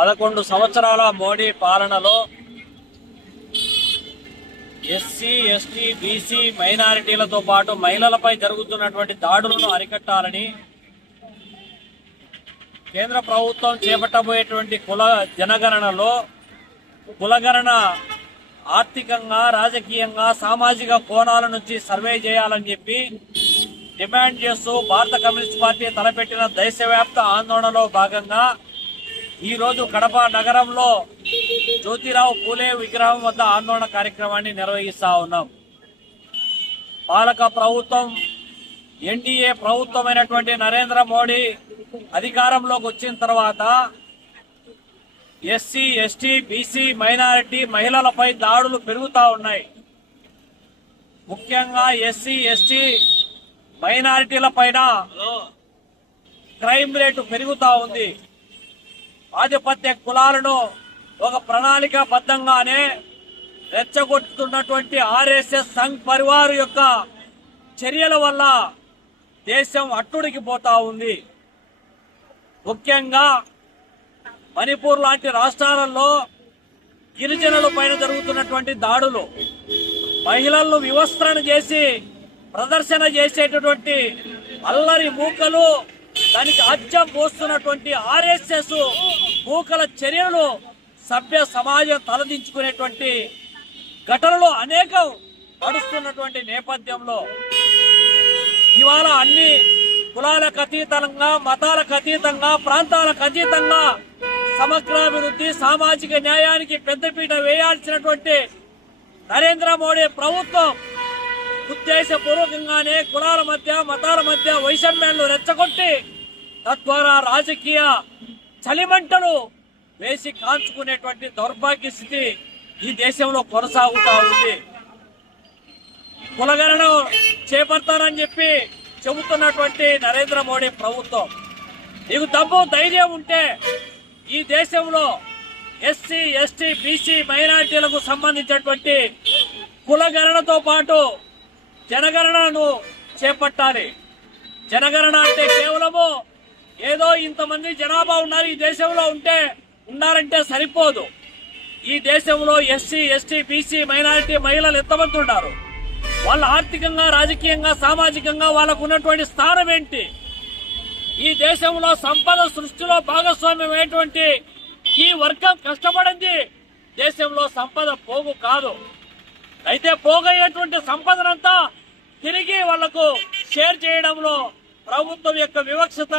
పదకొండు సంవత్సరాల మోడీ పాలనలో ఎస్సీ ఎస్టీ బీసీ మైనారిటీలతో పాటు మహిళలపై జరుగుతున్నటువంటి దాడులను అరికట్టాలని కేంద్ర ప్రభుత్వం చేపట్టబోయేటువంటి కుల జనగణనలో కులగణన ఆర్థికంగా రాజకీయంగా సామాజిక కోణాల నుంచి సర్వే చేయాలని చెప్పి డిమాండ్ చేస్తూ భారత కమ్యూనిస్ట్ పార్టీ తలపెట్టిన దేశవ్యాప్త ఆందోళనలో భాగంగా ఈరోజు కడప నగరంలో జ్యోతిరావు పూలే విగ్రహం వద్ద ఆందోళన కార్యక్రమాన్ని నిర్వహిస్తా ఉన్నాం. పాలక ప్రభుత్వం ఎన్డీఏ ప్రభుత్వమైనటువంటి నరేంద్ర మోడీ అధికారంలోకి వచ్చిన తర్వాత ఎస్సీ ఎస్టీ బీసీ మైనారిటీ మహిళలపై దాడులు పెరుగుతూ ఉన్నాయి. ముఖ్యంగా ఎస్సీ ఎస్టీ మైనారిటీల పైన క్రైమ్ రేటు పెరుగుతూ ఉంది. ఆధిపత్య కులాలను ఒక ప్రణాళికాబద్ధంగానే రెచ్చగొట్టుతున్నటువంటి ఆర్ఎస్ఎస్ సంఘ్ పరివార్ యొక్క చర్యల వల్ల దేశం అట్టుడికి పోతా ఉంది. ముఖ్యంగా మణిపూర్ లాంటి రాష్ట్రాలలో గిరిజనుల పైన జరుగుతున్నటువంటి దాడులు మహిళలను వివస్త్రణ చేసి ప్రదర్శన చేసేటటువంటి అల్లరి మూకలు దానికి అచ్చం పోస్తున్నటువంటి ఆర్ఎస్ఎస్ మూకల చర్యలు సభ్య సమాజం తలదించుకునేటువంటి ఘటనలు అనేకం నడుస్తున్నటువంటి నేపథ్యంలో ఇవాళ అన్ని కులాలకు అతీతంగా మతాలకు అతీతంగా ప్రాంతాలకు అతీతంగా సమగ్రాభివృద్ధి సామాజిక న్యాయానికి పెద్దపీట వేయాల్సినటువంటి నరేంద్ర మోడీ ప్రభుత్వం ఉద్దేశపూర్వకంగానే కులాల మధ్య మతాల మధ్య వైషమ్యాలను రెచ్చగొట్టి తద్వారా రాజకీయ చలిమంటలు వేసి కాల్చుకునేటువంటి దౌర్భాగ్య స్థితి ఈ దేశంలో కొనసాగుతూ ఉంది. కులగణన చేపడతానని చెప్పి చెబుతున్నటువంటి నరేంద్ర మోడీ ప్రభుత్వం. నీకు దమ్ము ధైర్యం ఉంటే ఈ దేశంలో ఎస్సీ ఎస్టీ బీసీ మైనార్టీలకు సంబంధించినటువంటి కులగణనతో పాటు జనగణనను చేపట్టాలి. జనగణన అంటే కేవలము ఏదో ఇంతమంది జనాభా ఉన్నారు ఈ దేశంలో ఉంటే ఉన్నారంటే సరిపోదు. ఈ దేశంలో ఎస్సీ ఎస్టీ బీసీ మైనారిటీ మహిళలు ఎంతమంది ఉన్నారు వాళ్ళ ఆర్థికంగా రాజకీయంగా సామాజికంగా వాళ్ళకు ఉన్నటువంటి స్థానం ఏంటి? ఈ దేశంలో సంపద సృష్టిలో భాగస్వామ్యమైనటువంటి ఈ వర్గం కష్టపడింది. దేశంలో సంపద పోగు కాదు. అయితే పోగయ్యేటువంటి సంపదనంతా తిరిగి వాళ్ళకు షేర్ చేయడంలో ప్రభుత్వం యొక్క వివక్షత